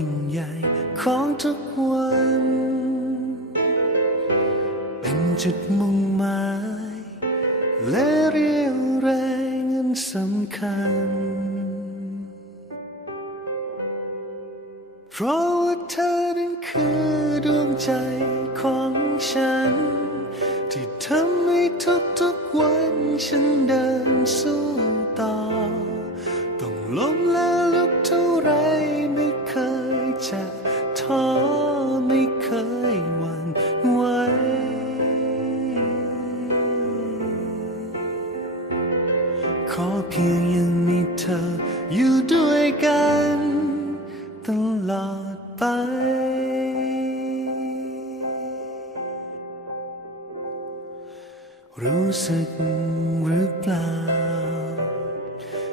ยิ่งใหญ่ของทุกวัน เป็นจุดมุ่งหมาย และเรียวแรงอันสำคัญ เพราะว่าเธอนั้นคือดวงใจของฉัน ที่ทำให้ทุกๆวันฉันเดินสู้ ขอเพียงยังมีเธออยู่ด้วยกันตลอดไป รู้สึกหรือเปล่า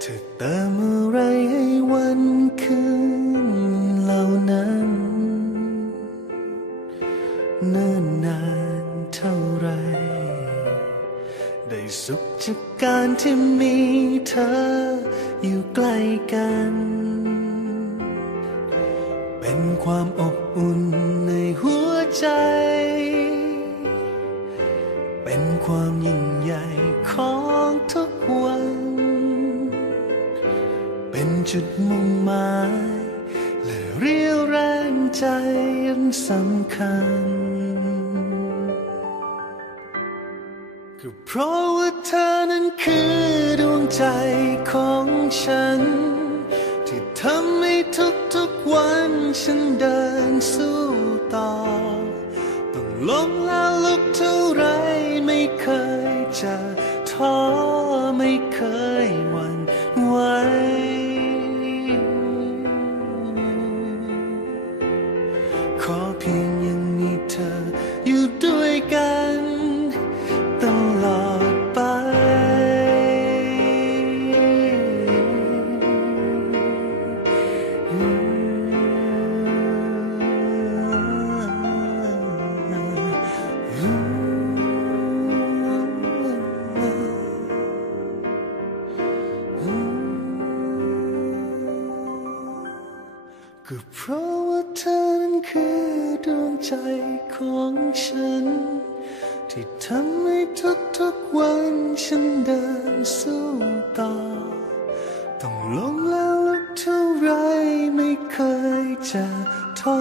เธอเติมอะไรให้วันคืนเหล่านั้นเนิ่นนานเท่าไร ได้สุขจากการที่มีเธออยู่ใกล้กัน เป็นความอบอุ่นในหัวใจ เป็นความยิ่งใหญ่ของทุกวัน เป็นจุดมุ่งหมายและเรียวแรงใจอันสำคัญ ก็เพราะว่าเธอนั้นคือดวงใจของฉัน ที่ทำให้ทุกๆวันฉันเดินสู้ต่อ ต้องล้มแล้วลุกเท่าไรไม่เคยจะ ก็เพราะว่าเธอนั้นคือดวงใจของฉัน ที่ทำให้ทุกๆวันฉันเดินสู้ต่อ ต้องล้มแล้วลุกเท่าไรไม่เคยจะท้อ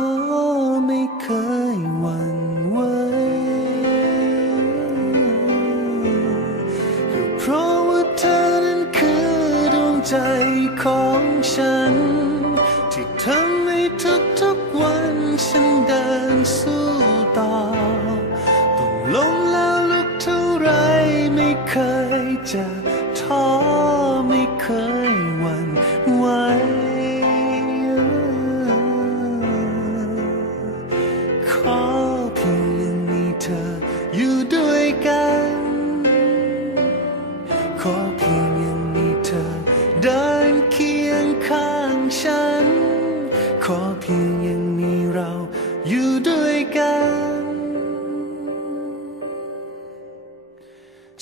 ไม่เคยหวั่นไหวก็เพราะว่าเธอนั้นคือดวงใจของ เดินเคียงข้างฉัน ขอเพียงยังมีเราอยู่ด้วยกัน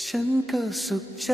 ฉันก็สุขใจ